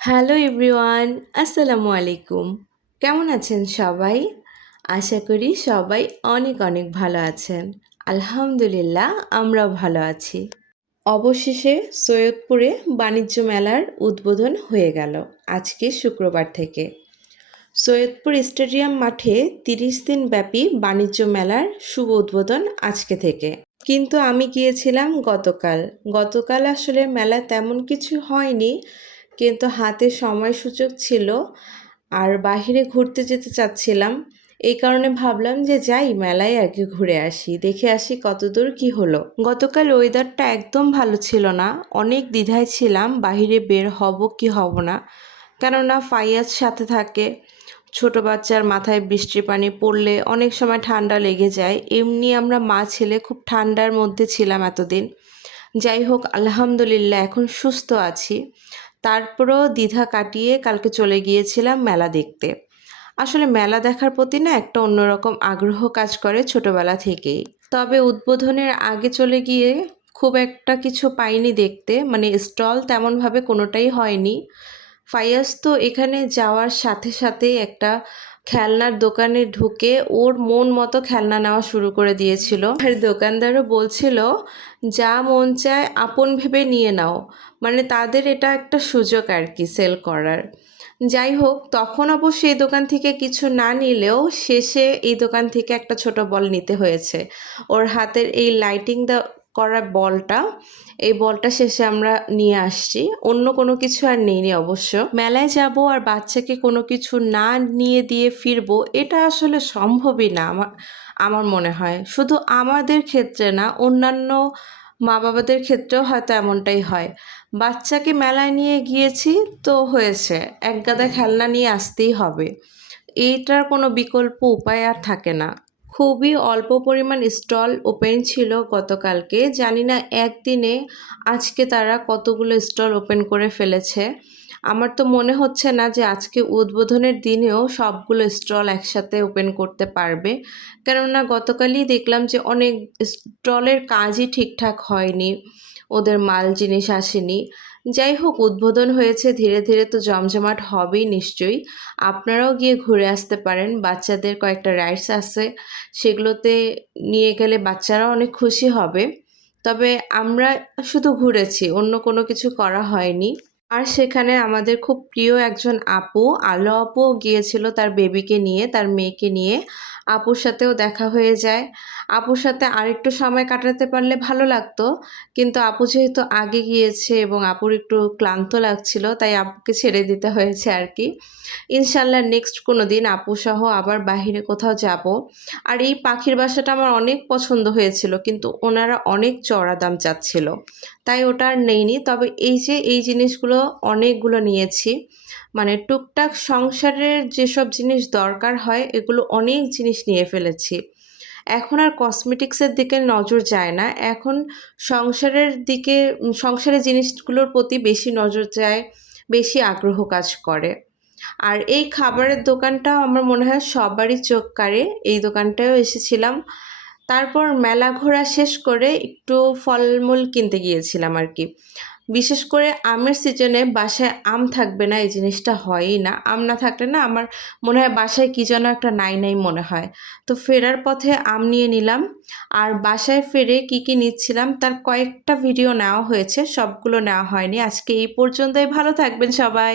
Hello everyone, আসসালামু আলাইকুম। কেমন আছেন সবাই? আশা করি সবাই অনেক অনেক ভালো আছেন। আলহামদুলিল্লাহ, আমরাও ভালো আছি। অবশেষে সৈয়দপুরে বাণিজ্য মেলার উদ্বোধন হয়ে গেল আজকে শুক্রবার থেকে। সৈয়দপুর স্টেডিয়াম মাঠে ৩০ দিন ব্যাপী বাণিজ্য মেলার শুভ উদ্বোধন আজকে থেকে। কিন্তু আমি গিয়েছিলাম গতকাল। গতকাল আসলে মেলা তেমন কিছু হয়নি, কিন্তু হাতে সময় সুযোগ ছিল আর বাহিরে ঘুরতে যেতে চাচ্ছিলাম। এই কারণে ভাবলাম যে যাই মেলায় আর কি ঘুরে আসি, দেখে আসি কতদূর কি হলো। গতকাল ওয়েদারটা একদম ভালো ছিল না, অনেক দ্বিধায় ছিলাম বাহিরে বের হব কি হব না, কেননা ফাইয়াজ সাথে থাকে। ছোট বাচ্চার মাথায় বৃষ্টির পানি পড়লে অনেক সময় ঠান্ডা লেগে যায়। এমনি আমরা মা ছেলে খুব ঠান্ডার মধ্যে ছিলাম এতদিন। যাই হোক, আলহামদুলিল্লাহ এখন সুস্থ আছি। তারপরেও দ্বিধা কাটিয়ে কালকে চলে গিয়েছিলাম মেলা দেখতে। আসলে মেলা দেখার প্রতি না একটা অন্যরকম আগ্রহ কাজ করে ছোটবেলা থেকেই। তবে উদ্বোধনের আগে চলে গিয়ে খুব একটা কিছু পাইনি দেখতে, মানে স্টল তেমনভাবে কোনোটাই হয়নি। ফাইয়াজ তো এখানে যাওয়ার সাথে সাথেই একটা খেলনার দোকানে ঢুকে ওর মন মতো খেলনা নেওয়া শুরু করে দিয়েছিল। আর দোকানদারও বলছিল, যা মন চায় আপন ভেবে নিয়ে নাও, মানে তাদের এটা একটা সুযোগ আর কি সেল করার। যাই হোক, তখন অবশ্য এই দোকান থেকে কিছু না নিলেও শেষে এই দোকান থেকে একটা ছোট বল নিতে হয়েছে। ওর হাতের এই লাইটিং করা বলটা, এই বলটা শেষে আমরা নিয়ে আসছি। অন্য কোনো কিছু আর নেইনি অবশ্য। মেলায় যাব আর বাচ্চাকে কোনো কিছু না নিয়ে দিয়ে ফিরবো, এটা আসলে সম্ভবই না আমার আমার মনে হয়। শুধু আমাদের ক্ষেত্রে না, অন্যান্য মা বাবাদের ক্ষেত্রেও হয়তো এমনটাই হয়। বাচ্চাকে মেলায় নিয়ে গিয়েছি তো হয়েছে, এক গাদা খেলনা নিয়ে আসতেই হবে। এইটার কোনো বিকল্প উপায় আর থাকে না। খুবই অল্প পরিমাণ স্টল ওপেন ছিল গতকালকে। জানি না একদিনে আজকে তারা কতগুলো স্টল ওপেন করে ফেলেছে। আমার তো মনে হচ্ছে না যে আজকে উদ্বোধনের দিনেও সবগুলো স্টল একসাথে ওপেন করতে পারবে। কেননা গতকালই দেখলাম যে অনেক স্টলের কাজই ঠিকঠাক হয়নি, ওদের মাল জিনিস আসেনি। যাই হোক, উদ্বোধন হয়েছে, ধীরে ধীরে তো জমজমাট হবেই নিশ্চয়ই। আপনারাও গিয়ে ঘুরে আসতে পারেন। বাচ্চাদের কয়েকটা রাইডস আছে, সেগুলোতে নিয়ে গেলে বাচ্চারাও অনেক খুশি হবে। তবে আমরা শুধু ঘুরেছি, অন্য কোনো কিছু করা হয়নি। আর সেখানে আমাদের খুব প্রিয় একজন আপু, আলো আপুও গিয়েছিল তার বেবিকে নিয়ে, তার মেয়েকে নিয়ে। আপুর সাথেও দেখা হয়ে যায়। আপুর সাথে আরেকটু সময় কাটাতে পারলে ভালো লাগতো, কিন্তু আপু যেহেতু আগে গিয়েছে এবং আপুর একটু ক্লান্ত লাগছিল, তাই আপুকে ছেড়ে দিতে হয়েছে আর কি। ইনশাল্লাহ নেক্সট কোনো দিন আপু সহ আবার বাহিরে কোথাও যাব। আর এই পাখির বাসাটা আমার অনেক পছন্দ হয়েছিল, কিন্তু ওনারা অনেক চড়া দাম চাচ্ছিল, তাই ওটা আর নেইনি। তবে এই যে এই জিনিসগুলো অনেকগুলো নিয়েছি, মানে টুকটাক সংসারের যেসব জিনিস দরকার হয় এগুলো অনেক জিনিস নিয়ে ফেলেছি। এখন আর কসমেটিক্সের দিকে নজর যায় না, এখন সংসারের দিকে, সংসারের জিনিসগুলোর প্রতি বেশি নজর যায়, বেশি আগ্রহ কাজ করে। আর এই খাবারের দোকানটাও আমার মনে হয় সবারই চোখ কাড়ে, এই দোকানটায়ও এসেছিলাম। তারপর মেলা ঘোরা শেষ করে একটু ফলমূল কিনতে গিয়েছিলাম আর কি। বিশেষ করে আমের সিজনে বাসায় আম থাকবে না, এই জিনিসটা হয়ই না। আম না থাকলে না আমার মনে হয় বাসায় কী যেন একটা নাই নাই মনে হয়। তো ফেরার পথে আম নিয়ে নিলাম। আর বাসায় ফিরে কি কি নিচ্ছিলাম তার কয়েকটা ভিডিও নেওয়া হয়েছে, সবগুলো নেওয়া হয়নি। আজকে এই পর্যন্তই, ভালো থাকবেন সবাই।